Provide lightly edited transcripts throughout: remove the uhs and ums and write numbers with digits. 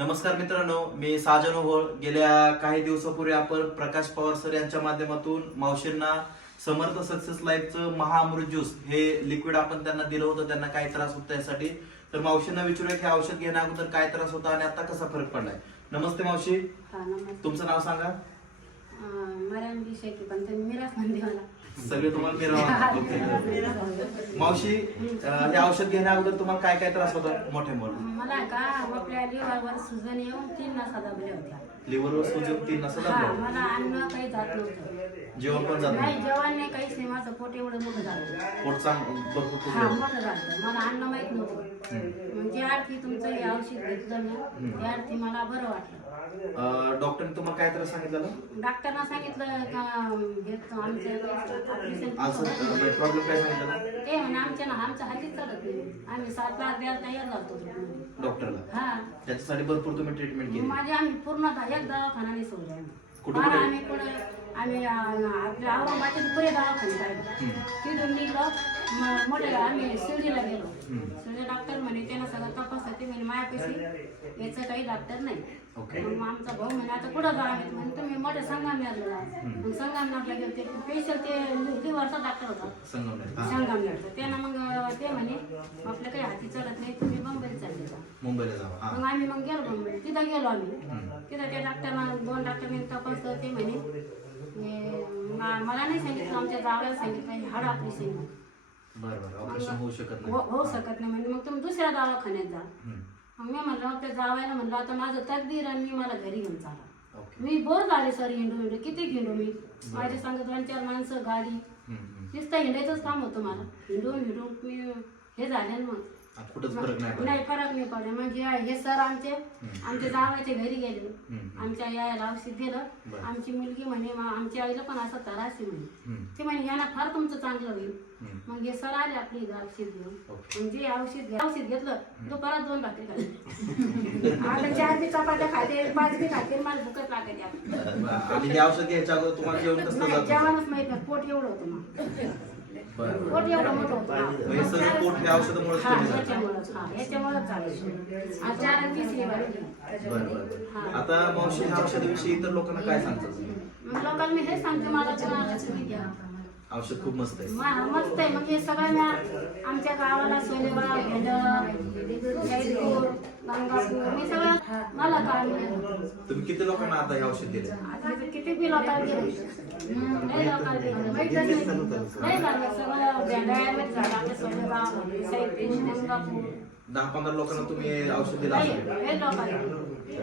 नमस्कार मित्रांनो, मी साजन ओहोळ. गेल्या काही दिवसापूर्वी आपण प्रकाश पवार सर यांच्या माध्यमातून मावशींना समर्थ सक्सेस लाईफचं महाअमृत ज्यूस हे लिक्विड आपण त्यांना दिलं होतं. त्यांना काय त्रास होता यासाठी, तर मावशींना विचारूया की औषध घेण्या अगोदर काय त्रास होता आणि आता कसा फरक पडलाय. नमस्ते मावशी, तुमचं नाव सांगा. सगळे तुम्हाला मिळवा. मावशी, हे औषध घेण्या अगोदर तुम्हाला काय काय त्रास होता? मोठे मोठे मला का आपल्या लिव्हरवर सुजन येऊन 3 नसा दाबल्या होत्या. लिव्हरवर सुजन 3 नसा हा, दाबल्या. मला अन्न काही जात नव्हतं. जेवण पण जात नाही, जेवण नाही, काहीच नाही. माझं पोट एवढं मोठं झालं. पोट भरपूर हा, फुगलं. मोठं झालं. मला अन्न माहित नव्हतं. म्हणजे अर्थी तुमचं हे औषध घेतलं ना, त्या अर्थी मला बरं वाटलं. डॉक्टरने तुम्हाला काय त्रास सांगितलं? डॉक्टरना सांगितलं का घेतो आमचं ऑपरेशन असं प्रॉब्लेम काय सांगितलं ते म्हणे आमच्या हातीच चालत नाही. आम्ही 7 लाख द्यायला तयार झालतो डॉक्टरला? हा, त्याच्यासाठी भरपूर तुम्ही ट्रीटमेंट केली. माझे आम्ही पूर्ण एक दवाखाना नाही सोडले. कुठे फार कुठे? आम्ही आपल्या औरंगाबादचे पुरे दवाखाने पाहिले. तिथून निघलो मोठ्या आम्ही शिर्डीला गेलो. शिर्डी डॉक्टर म्हणे त्यांना सगळं तपासते म्हणे मायापाशी याचं काही डॉक्टर नाही. मग आमचा भाऊ म्हणे आता कुठं जा म्हणे तुम्ही मोठ्या संगमनेरला जा. मग संगमनेरला गेलो. ते स्पेशल ते लिव्हरचा डॉक्टर होता संगमनेरचा. त्यानं मग ते म्हणे आपलं काही हाती चालत नाही, तुम्ही मुंबईला चालले जा. मुंबईला जावा. मग आम्ही मग गेलो मुंबई. तिथं गेलो आम्ही. तिथं त्या डॉक्टरना 2 डॉक्टरने तपासलं. ते म्हणे मला नाही सांगितलं, आमच्या जावयाला सांगितलं हाड ऑपरेशन बरं ऑपरेशन होऊ शकत नाही. होऊ शकत नाही. म्हणजे मग तुम्ही दुसऱ्या दवाखान्यात जा. मग मी म्हणलं आपल्या जावयाला म्हणलं आता माझं तकदीर आणि मी मला घरी घेऊन चाला. मी बोर झाले सर, हिंडू किती हिंडू मी. माझे सांगत 2-4 माणसं गाडी नुसतं हिंडायचंच काम होतं मला. हिंडून मी हे झाले. मग कुठंच फरक नाही नाही, फरक नाही पडला. म्हणजे हे सर आमच्या जावाच्या घरी गेले. आमच्या यायला औषध दिलं. आमची मुलगी म्हणे आमच्या आईला पण असा त्रास आहे म्हणे. ते म्हणे यांना फार तुमचं चांगलं होईल. मग हे सर आले आपली औषध घेऊन. म्हणजे औषध घेतलं. दुपारात 2 भाकरी खाल्ली. आता 4 बी चपात्या खाते, 5 बी खाते. मला भूकच लागते. आणि हे औषध घ्यायच्या अगोदर तुम्हाला जेवण कसं जातं? जेवणच माहित नाही. पोट एवढं होतं मग. पोट एवढं मोठं होतं. हे सगळं पोट हे औषधामुळेच कमी झालं. याच्यामुळेच चालू. आज 4 आणि 3 बरं. आता मावशी ह्या औषधाविषयी इतर लोकांना काय सांगतात? मग लोकांना मी हे सांगते, मला तुम्ही घ्या. औषध खूप मस्त आहे. मस्त आहे. म्हणजे सगळ्यांना आमच्या गावाला सोनेगाव, भेंडर, जयपूर, गंगापूर मी सगळं मला काय तुम्ही किती लोकांना आता हे औषध दिले? किती बी लोकांना दिलं. लय लोकांना दिलं. नाही झालं सगळं भेंडाळ्यामध्ये झालं. आपल्या सोनेगाव, गंगापूर 10-15 लोकांना तुम्ही हे औषध दिलं असेल. लय लोकांना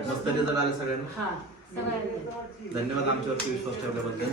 मस्त रिझल्ट आले सगळ्यांना. हा, सगळ्यांना. धन्यवाद आमच्यावरती विश्वास ठेवल्याबद्दल.